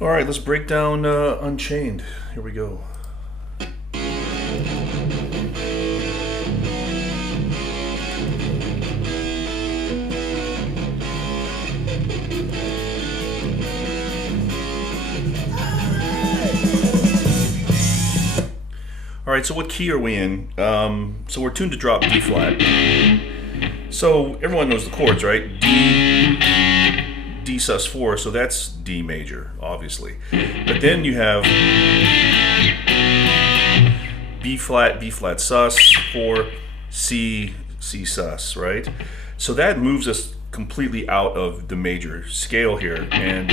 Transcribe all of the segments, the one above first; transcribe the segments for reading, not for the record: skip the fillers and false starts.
All right, let's break down Unchained. Here we go. All right, so what key are we in? So we're tuned to drop D flat. So everyone knows the chords, right? D sus 4, so that's D major, obviously. But then you have B flat sus 4, C sus, right? So that moves us completely out of the major scale here. And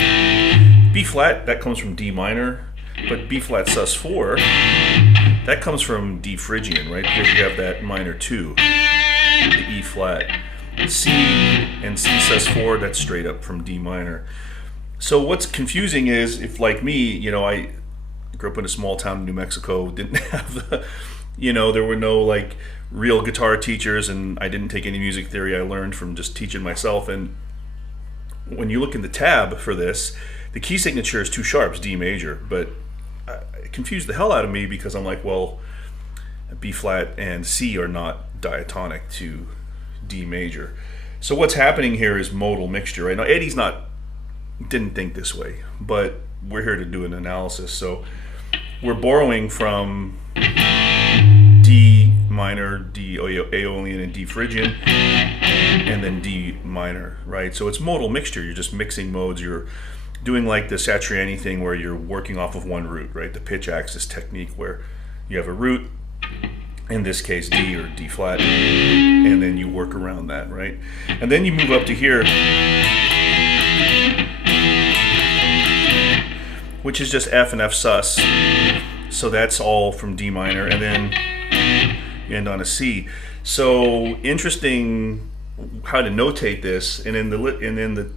B flat, that comes from D minor, but B flat sus 4, that comes from D Phrygian, right? Because you have that minor 2, the E flat. C and C sus 4, that's straight up from D minor. So what's confusing is, if like me, you know, I grew up in a small town in New Mexico, didn't have the, you know, there were no like real guitar teachers, and I didn't take any music theory. I learned from just teaching myself. And when you look in the tab for this, the key signature is 2 sharps, D major, but it confused the hell out of me because I'm like, well, B flat and C are not diatonic to D major. So what's happening here is modal mixture, right? Now Eddie's didn't think this way, but we're here to do an analysis. So we're borrowing from D minor, D Aeolian, and D Phrygian, and then D minor, right? So it's modal mixture. You're just mixing modes. You're doing like the Satriani thing where you're working off of one root, right? The pitch axis technique, where you have a root, in this case D or D flat, and then you work around that, right? And then you move up to here, which is just F and F sus. So that's all from D minor, and then you end on a C. So interesting how to notate this, and in the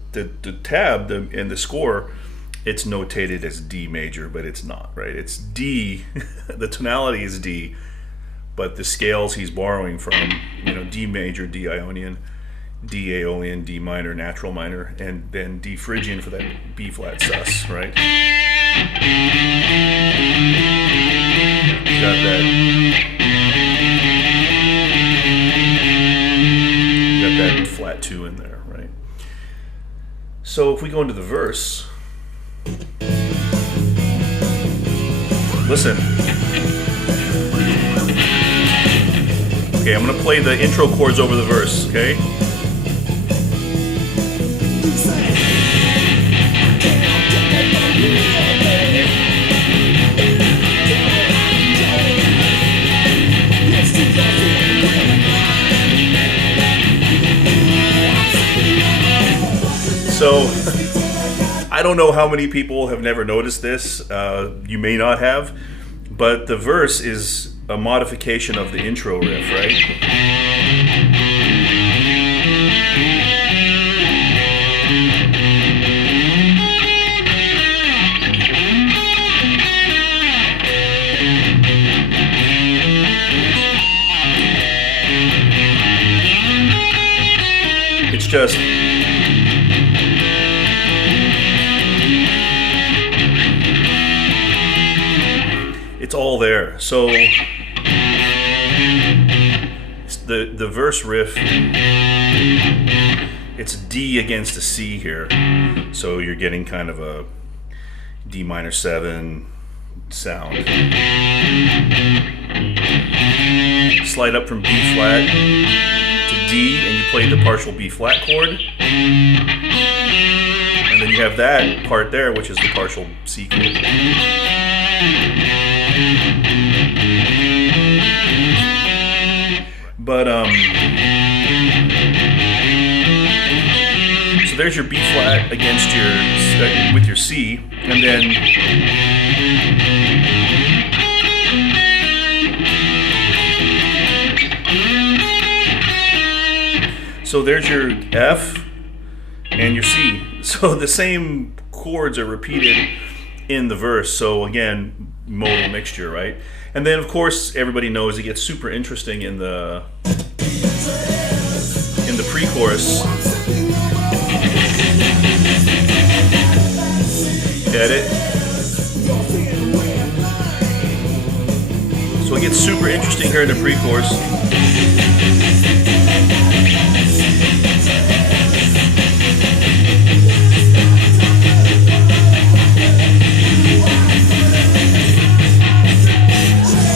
tab in the score, it's notated as D major, but it's not, right? It's D. The tonality is D, but the scales he's borrowing from, you know, D major, D Ionian, D Aeolian, D minor, natural minor, and then D Phrygian for that B flat sus, right? You got that flat 2 in there, right? So if we go into the verse, listen. Okay, I'm gonna play the intro chords over the verse, okay? So, I don't know how many people have never noticed this. You may not have, but the verse is a modification of the intro riff, right? It's just it's all there. So the verse riff, it's D against a C here, so you're getting kind of a D minor 7 sound. Slide up from B flat to D, and you play the partial B flat chord, and then you have that part there, which is the partial C chord. But so there's your B flat against your with your C, and then so there's your F and your C. So the same chords are repeated in the verse. So again, modal mixture, right? And then of course everybody knows it gets super interesting in the pre-chorus. Get it? it gets super interesting here in the pre-chorus.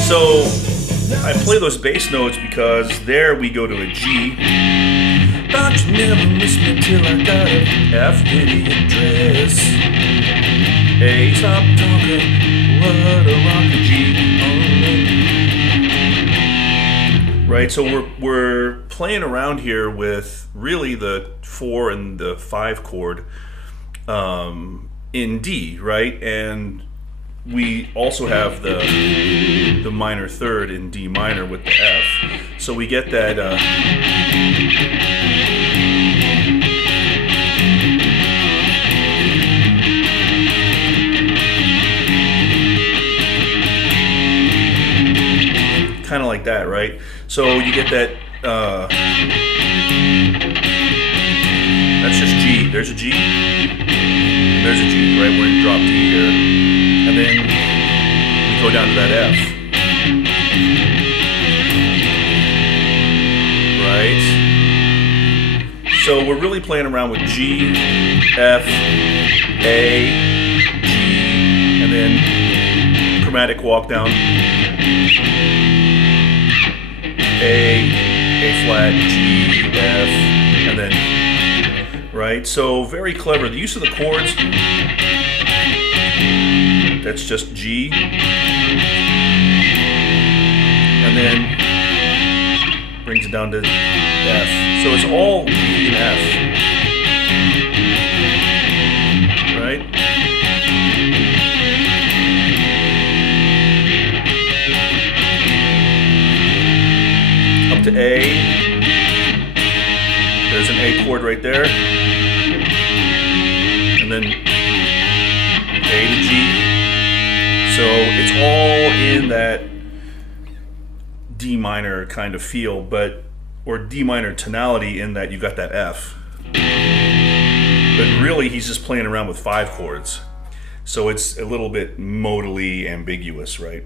So I play those bass notes because there we go to a G. But you never miss me till I got a F idiot dress. Hey, stop talking, what a rocket G. Right, so we're playing around here with really the 4 and the 5 chord in D, right? And we also have the minor third in D minor with the F. So we get that kind of like that, right? So you get that that's just G. There's a G. There's a G, right? We're in drop D here. And then we go down to that F. Right? So we're really playing around with G, F, A, G, and then chromatic walk down. A flat, G, F, and then, right? So very clever. The use of the chords, that's just G, and then brings it down to F. So it's all G and F, right? Up to A. There's an A chord right there, and then A to G. So it's all in that D minor kind of feel, or D minor tonality in that you've got that F. But really he's just playing around with 5 chords. So it's a little bit modally ambiguous, right?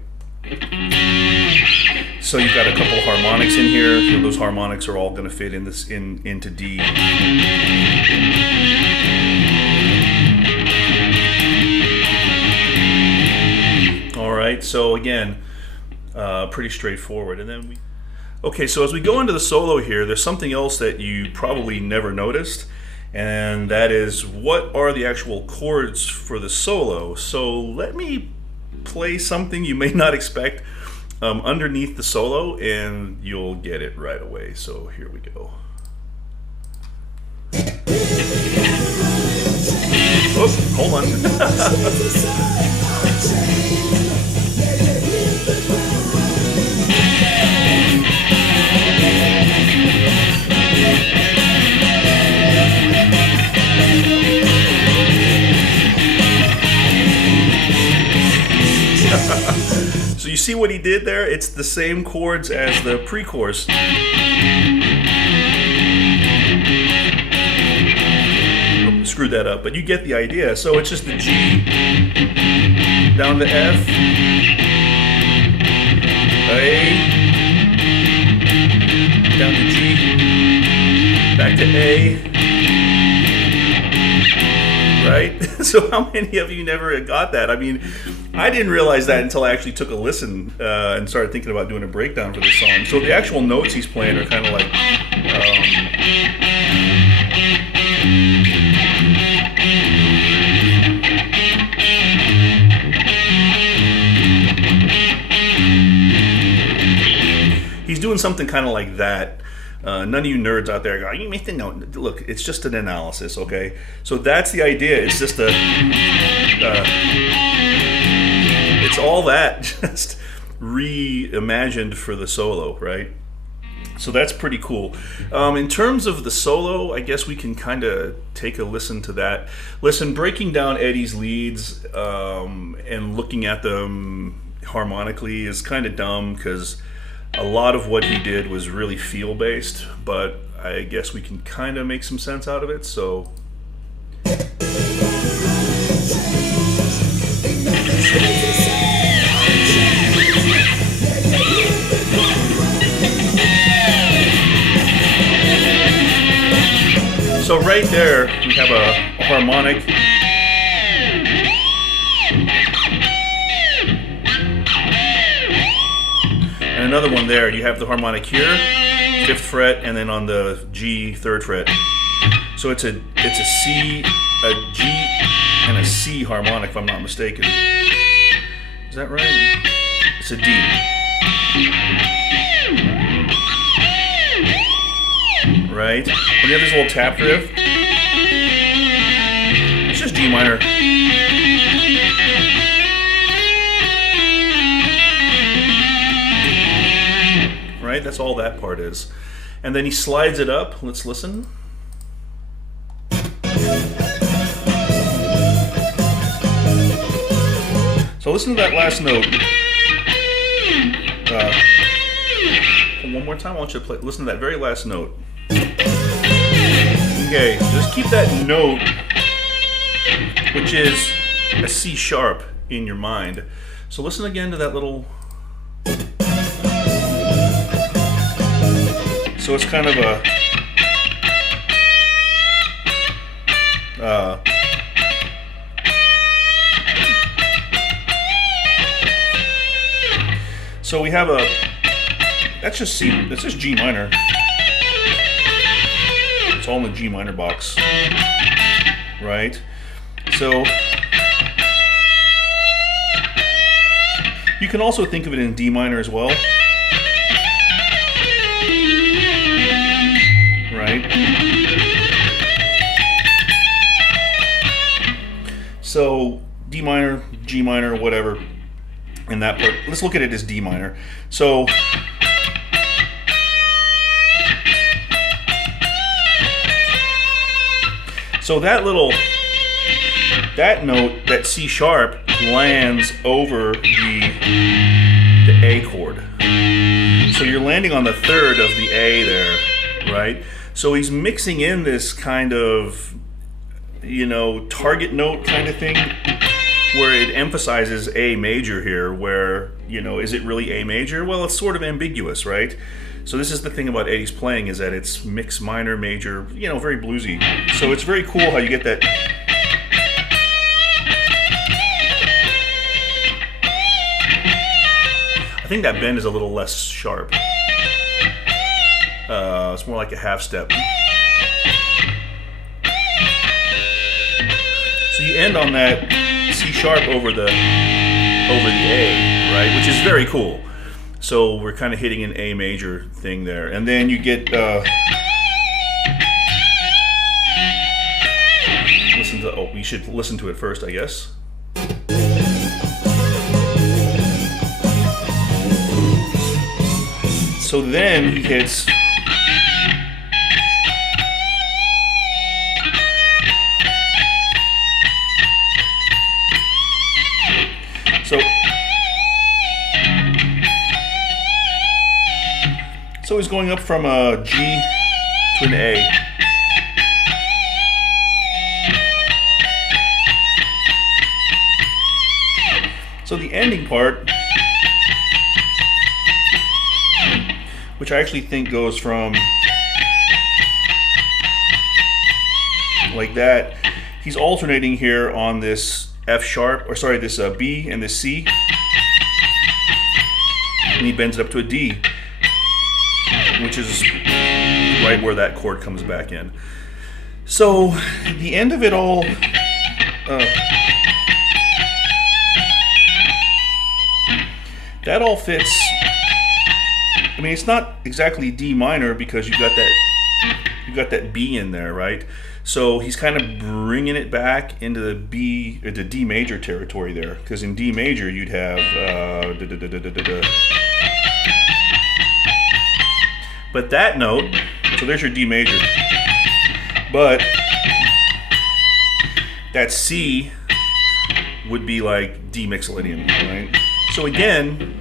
So you've got a couple of harmonics in here. So those harmonics are all going to fit into D. All right, so again, pretty straightforward. And then okay, so as we go into the solo here, there's something else that you probably never noticed, and that is what are the actual chords for the solo. So let me play something you may not expect underneath the solo, and you'll get it right away. So here we go. Oh, hold on. So you see what he did there? It's the same chords as the pre-chorus. Oh, screwed that up, but you get the idea. So it's just the G, down to F, A, down to G, back to A, right? So how many of you never got that? I mean, I didn't realize that until I actually took a listen and started thinking about doing a breakdown for this song. So the actual notes he's playing are kind of like... he's doing something kind of like that. None of you nerds out there go, you missed a note. Look, it's just an analysis, okay? So that's the idea. It's just a... it's all that just reimagined for the solo, right? So that's pretty cool. In terms of the solo, I guess we can kind of take a listen to that. Listen, breaking down Eddie's leads and looking at them harmonically is kind of dumb because a lot of what he did was really feel-based, but I guess we can kind of make some sense out of it, so... right there, we have a harmonic. And another one there. You have the harmonic here, 5th fret, and then on the G, 3rd fret. So it's a C, a G, and a C harmonic, if I'm not mistaken. Is that right? It's a D. Right? When you have this little tap riff, it's just G minor. Right? That's all that part is. And then he slides it up. Let's listen. So listen to that last note. One more time, I want you to listen to that very last note. Okay, just keep that note, which is a C sharp, in your mind. So listen again to that little... So it's kind of a... So we have a... That's just C. That's just G minor. It's all in the G minor box, right? So you can also think of it in D minor as well, right? So D minor, G minor, whatever. In that part, let's look at it as D minor. So that note, that C sharp, lands over the A chord. So you're landing on the 3rd of the A there, right? So he's mixing in this kind of, you know, target note kind of thing, where it emphasizes A major here, where, you know, is it really A major? Well, it's sort of ambiguous, right? So this is the thing about Eddie's playing, is that it's mixed minor, major, you know, very bluesy. So it's very cool how you get that. I think that bend is a little less sharp. It's more like a half step. So you end on that C sharp over the A, right? Which is very cool. So we're kind of hitting an A major thing there, and then you get listen to. Oh, we should listen to it first, I guess. So then he hits. So he's going up from a G to an A. So the ending part, which I actually think goes from like that, he's alternating here on this F sharp, or sorry, this B and this C, and he bends it up to a D, which is right where that chord comes back in. So the end of it all, that all fits. I mean, it's not exactly D minor because you've got that B in there, right? So he's kind of bringing it back into the B or the D major territory there, because in D major you'd have but that note, so there's your D major, but that C would be like D mixolydian, right? So again,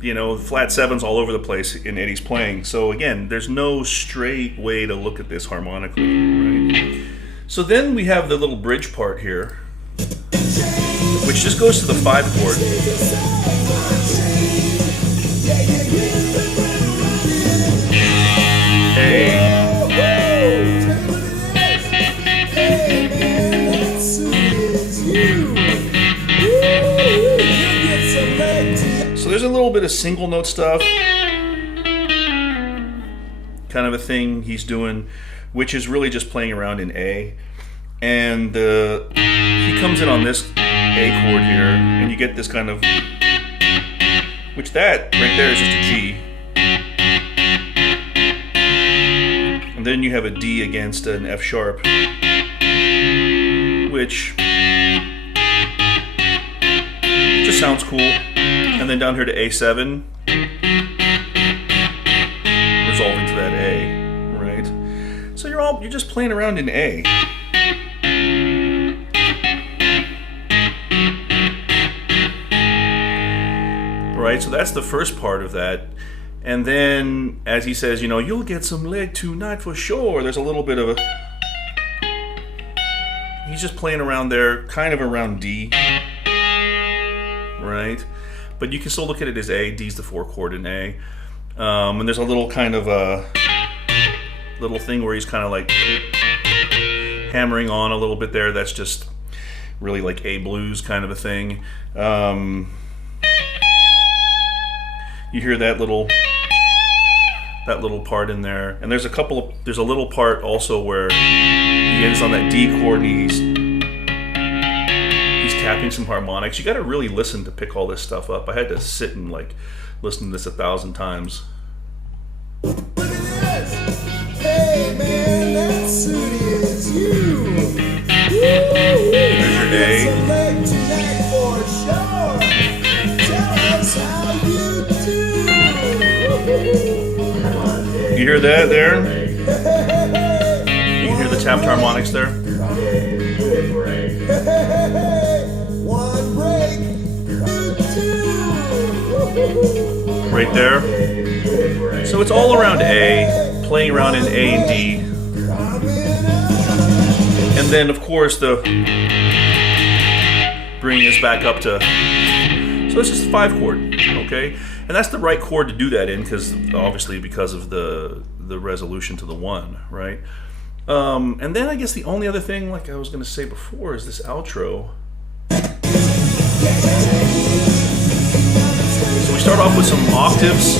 you know, flat sevens all over the place in Eddie's playing. So again, there's no straight way to look at this harmonically, right? So then we have the little bridge part here, which just goes to the 5 chord. A. bit of single note stuff, kind of a thing he's doing, which is really just playing around in A. And he comes in on this A chord here, and you get this kind of, which that right there is just a G. And then you have a D against an F sharp, which just sounds cool. And then down here to A7, resolving to that A, right? So you're just playing around in A. Right, so that's the first part of that. And then, as he says, you know, you'll get some leg tonight for sure. There's a little bit of a... He's just playing around there, kind of around D. Right? But you can still look at it as A. D's the 4 chord in A. And there's a little kind of a... little thing where he's kind of like hammering on a little bit there. That's just really like A blues kind of a thing. You hear that little part in there, and there's a little part also where he ends on that D chord and he's tapping some harmonics. You got to really listen to pick all this stuff up. I had to sit and like listen to this 1,000 times. Look at this! Hey man, that suit is you! There's your A. Leg tonight for sure. Tell us how you do. You hear that there? You can hear the tapped harmonics there. One break, two. Right there. So it's all around A, playing around in A and D. And then, of course, bringing us back up to... So it's just a 5 chord, okay? And that's the right chord to do that in, because obviously because of the resolution to the 1, right? And then I guess the only other thing, like I was going to say before, is this outro. So we start off with some octaves.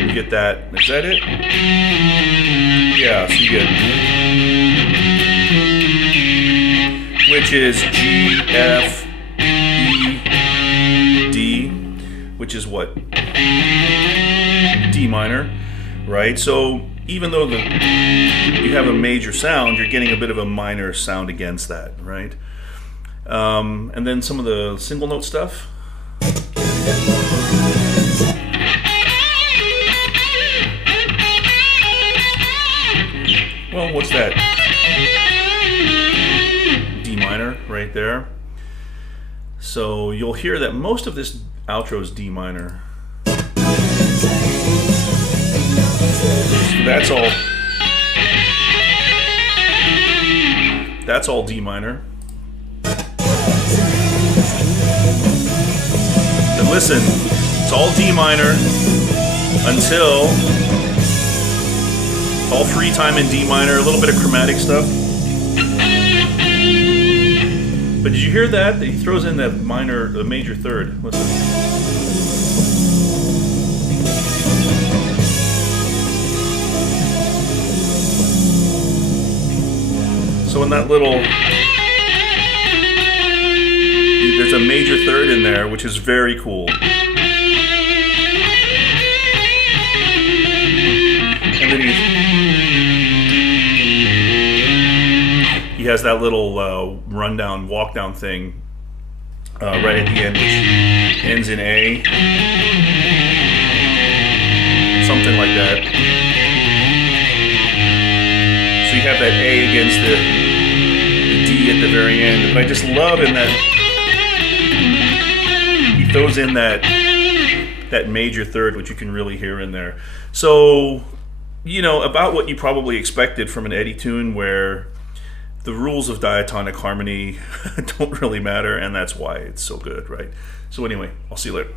You get that. Is that it? Yeah, so you get... which is G, F, E, D, which is what? D minor, right? So even though you have a major sound, you're getting a bit of a minor sound against that, right? And then some of the single note stuff. Well, what's that? Minor right there. So you'll hear that most of this outro is D minor. So that's all D minor. And listen, it's all D minor until all free time in D minor, a little bit of chromatic stuff. But did you hear that? He throws in that the major third. Listen. So in that little, there's a major third in there, which is very cool. And then he has that little rundown, walk down thing right at the end, which ends in A, something like that. So you have that A against the D at the very end. But I just love in that he throws in that major third, which you can really hear in there. So, you know, about what you probably expected from an Eddie tune, where the rules of diatonic harmony don't really matter, and that's why it's so good, right? So anyway, I'll see you later.